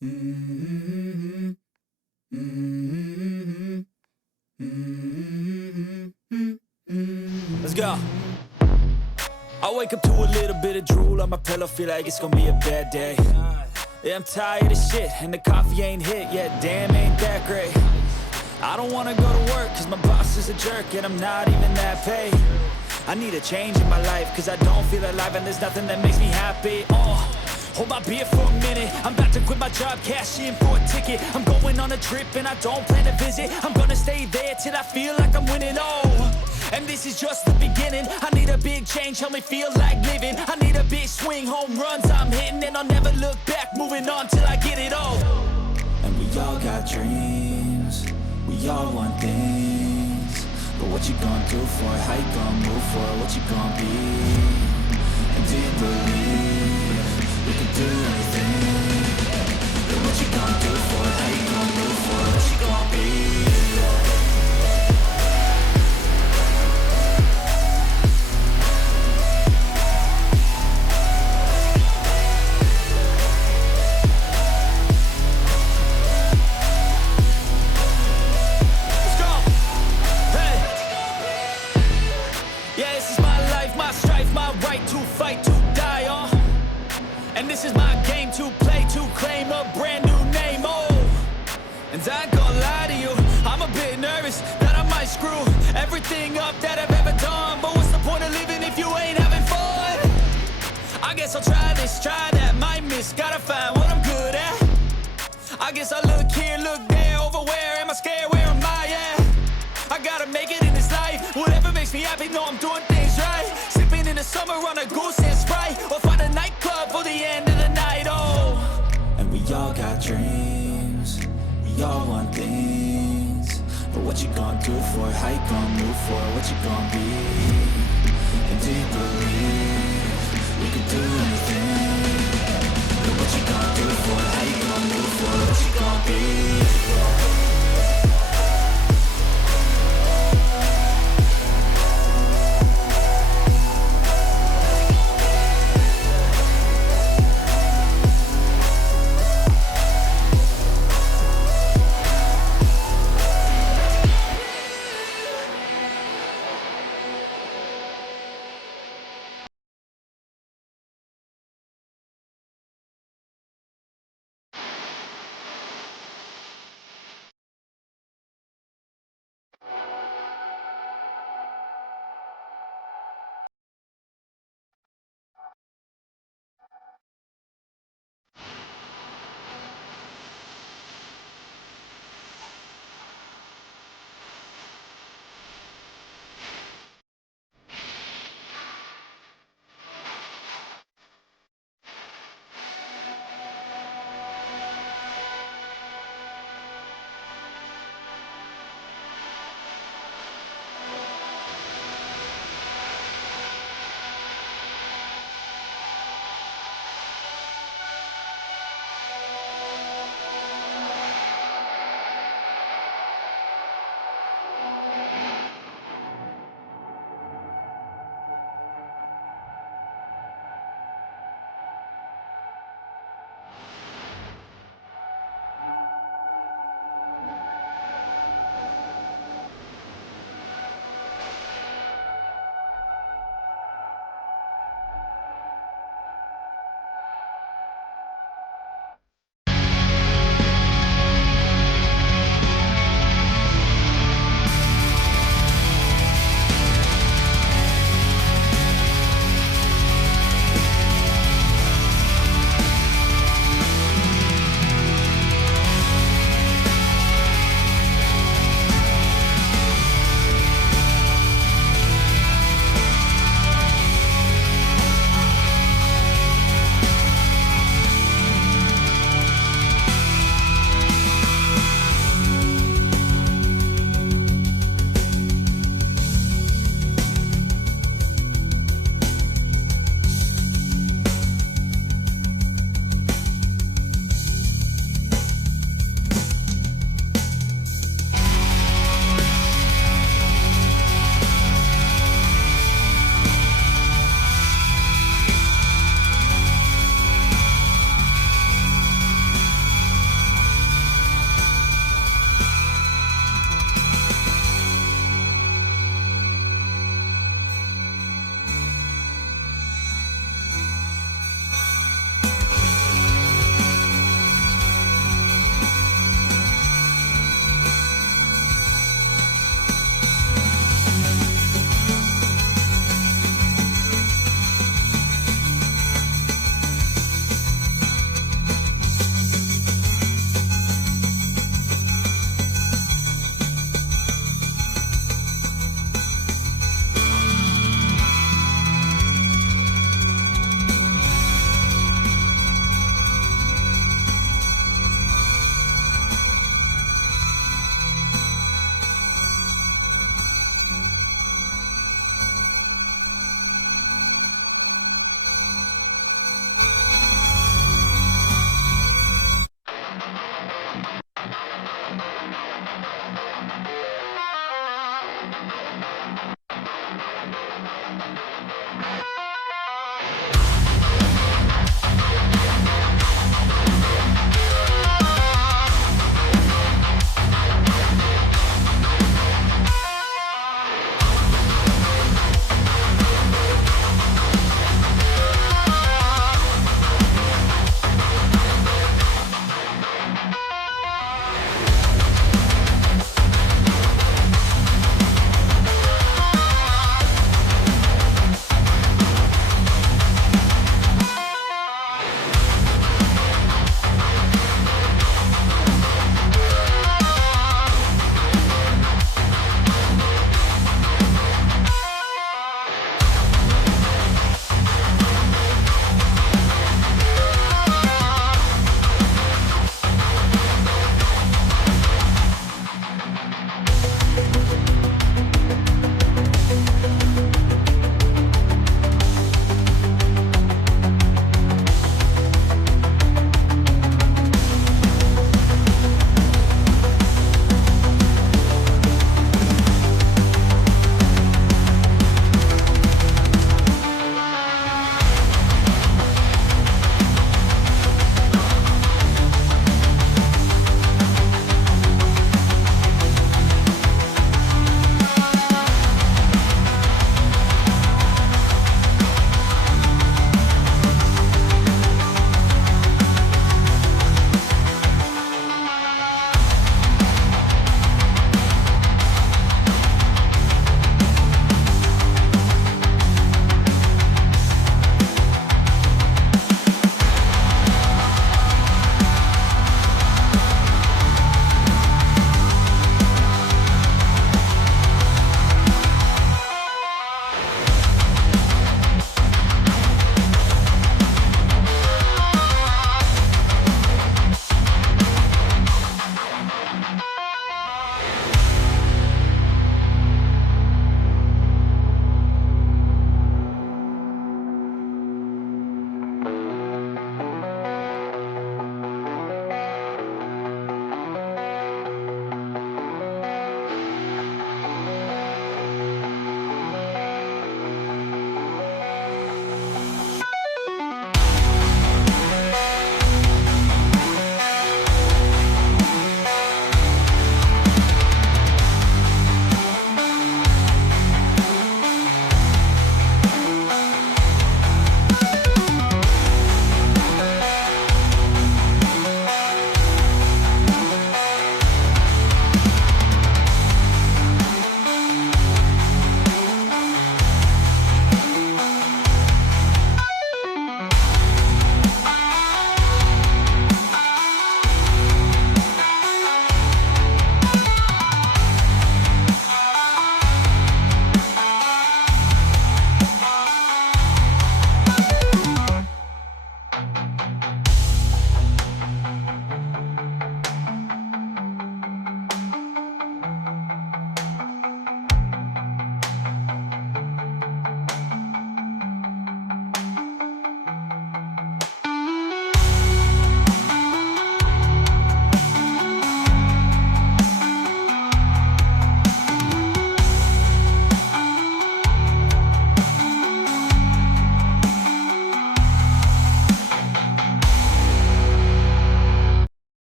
Mm-hmm. Mm-hmm. Mm-hmm. Let's go. I wake up to a little bit of drool on my pillow, feel like it's gonna be a bad day. Yeah, I'm tired of shit, and the coffee ain't hit yet, damn, ain't that great. I don't wanna go to work, cause my boss is a jerk, and I'm not even that paid. I need a change in my life, cause I don't feel alive, and there's nothing that makes me happy. Hold my beer for a minute, I'm about to quit my job, cash in for a ticket. I'm going on a trip and I don't plan to visit. I'm gonna stay there till I feel like I'm winning, and this is just the beginning. I need a big change, help me feel like living. I need a big swing, home runs I'm hitting, and I'll never look back, moving on till I get it all. And we all got dreams, we all want things, but what you gonna do for it? How you gonna move for it? What you gonna be? And do you believe you can do anything? But what you gonna do for it? How you gonna move for it? What you gonna be? And this is my game to play, to claim a brand new name, and I ain't gonna lie to you, I'm a bit nervous that I might screw everything up that I've ever done. But what's the point of living if you ain't having fun? I guess I'll try this, try that, might miss, gotta find what I'm good at. I guess I look here, look there, over where am I scared, where am I at? I gotta make it in this life, whatever makes me happy, know I'm doing things right. Sipping in the summer on a goose and Sprite, or find a nightclub for the end of the night, And we all got dreams, we all want things, but what you gonna do for it? How you gonna move for it? What you gonna be? And do you believe you can do anything? But what you gonna do for it?